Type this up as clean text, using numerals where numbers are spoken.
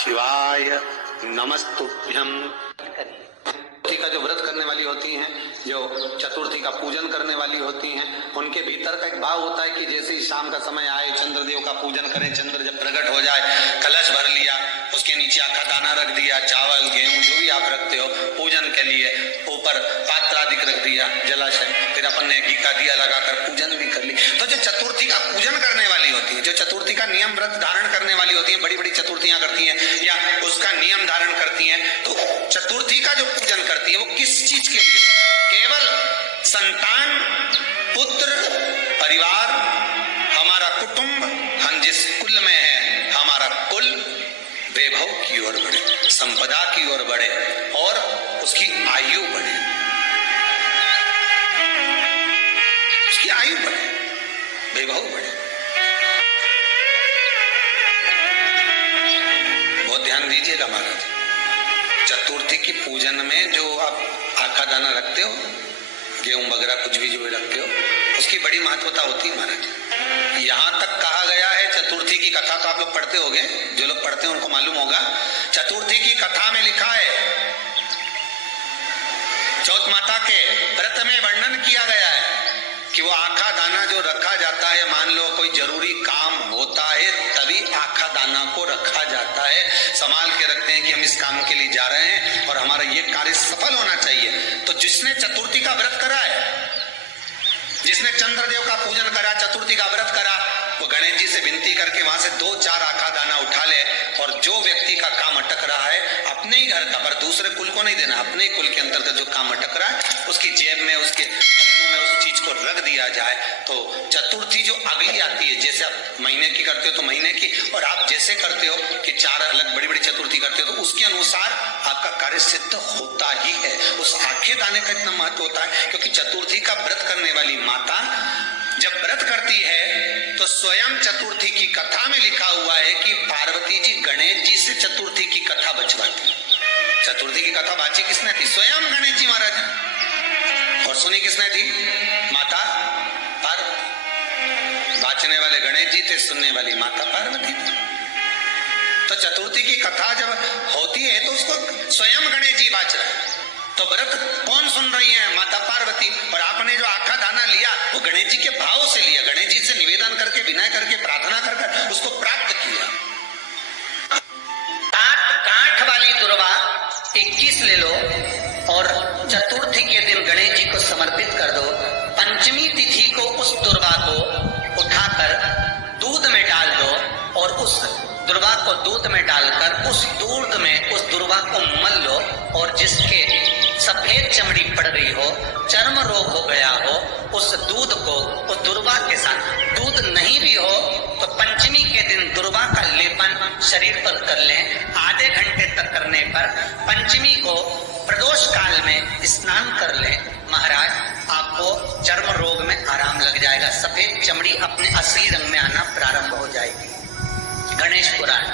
शिवाय नमस्तुभ्यं। चतुर्थी का जो व्रत करने वाली होती हैं, जो चतुर्थी का पूजन करने वाली होती हैं, उनके भीतर का एक भाव होता है कि जैसे ही शाम का समय आए चंद्रदेव का पूजन करें। चंद्र जब प्रकट हो जाए, कलश भर लिया, उसके नीचे आखा दाना रख दिया, चावल गेहूं जो भी आप रखते हो पूजन के लिए, ऊपर पात्र आदि रख दिया, जलाशय, फिर अपन ने घी का दिया लगाकर पूजन भी कर ली। तो जो चतुर्थी का पूजन करने वाली होती है, जो चतुर्थी का नियम व्रत धारण करने वाली होती है, बड़ी बड़ी चतुर्थियां करती हैं या उसका नियम धारण करती हैं, तो चतुर्थी का जो पूजन करती है वो किस चीज के लिए? केवल संतान, पुत्र, परिवार, हमारा कुटुंब, हम जिस कुल में है, हमारा कुल वैभव की ओर बढ़े, संपदा की ओर बढ़े और उसकी आयु बढ़े, उसकी आयु बढ़े, वैभव बढ़े। बहुत ध्यान दीजिएगा महाराज, चतुर्थी की पूजन में जो आप आखा दाना रखते हो, गेहूं वगैरह कुछ भी जो रखते हो, उसकी बड़ी महत्वता होती है महाराज। यहां तक कहा गया है, चतुर्थी की कथा तो आप लोग पढ़ते होंगे, जो लोग पढ़ते हैं उनको मालूम होगा। चतुर्थी की कथा में लिखा है, चौथ माता के व्रत में वर्णन किया गया है कि वो आखा दाना जो रखा जाता है, मान लो कोई जरूरी काम होता है तभी आखा दाना को रखा जाता है, संभाल के रखते हैं कि हम इस काम के लिए जा रहे हैं और हमारा ये कार्य सफल होना चाहिए। तो जिसने चतुर्थी का व्रत करा है, जिसने चंद्रदेव का पूजन करा, चतुर्थी का व्रत करा, वो गणेश जी से विनती करके वहां से 2-4 आखा दाना उठा ले और जो व्यक्ति का काम अटक रहा है अपने ही घर का, पर दूसरे कुल को नहीं देना, अपने ही कुल के अंतर्गत जो काम अटक रहा है उसकी जेब में, उसके में उस चीज को रख दिया जाए। तो चतुर्थी जो अगली आती है, जैसे आप महीने की करते हो तो महीने की, और आप जैसे करते हो कि 4 अलग बड़ी बड़ी चतुर्थी करते हो तो उसके अनुसार आपका कार्य सिद्ध होता ही है। उस आखे दाने का इतना महत्व होता है क्योंकि चतुर्थी का व्रत करने वाली माता जब व्रत करती है तो स्वयं चतुर्थी की कथा में लिखा हुआ है कि पार्वती जी गणेश जी से चतुर्थी की कथा बचवाती। चतुर्थी की कथा बाची किसने थी? स्वयं गणेश जी महाराज। और सुनी किसने थी? माता पार्वती। बाचने वाले गणेश जी थे, सुनने वाली माता पार्वती थी। तो चतुर्थी की कथा जब होती है तो उसको स्वयं गणेश जी बाच रहे हैं। तो व्रत कौन सुन रही है? माता पार्वती। और आपने जो आखा दाना लिया वो गणेश जी के भाव से लिया, गणेश जी से निवेदन करके, विनय करके, प्रार्थना कर उसको प्राप्त किया। गांठ वाली दुर्वा 21 ले लो और चतुर्थी के दिन गणेश जी को समर्पित कर दो। पंचमी तिथि को उस दुर्वा को उठाकर दूध में डाल दो और उस दुर्वा को दूध में डालकर उस दूध में उस दुर्वा को मल लो, और जिसके सफेद चमड़ी पड़ गई हो, चर्म रोग हो गया हो, उस दूध को उस दुर्वा के साथ, दूध नहीं भी हो तो पंचमी के दिन दुर्वा का लेपन शरीर पर कर लें। आधे घंटे तक करने पर पंचमी को प्रदोष काल में स्नान कर लें। महाराज आपको चर्म रोग में आराम लग जाएगा, सफेद चमड़ी अपने असली रंग में आना प्रारंभ हो जाएगी।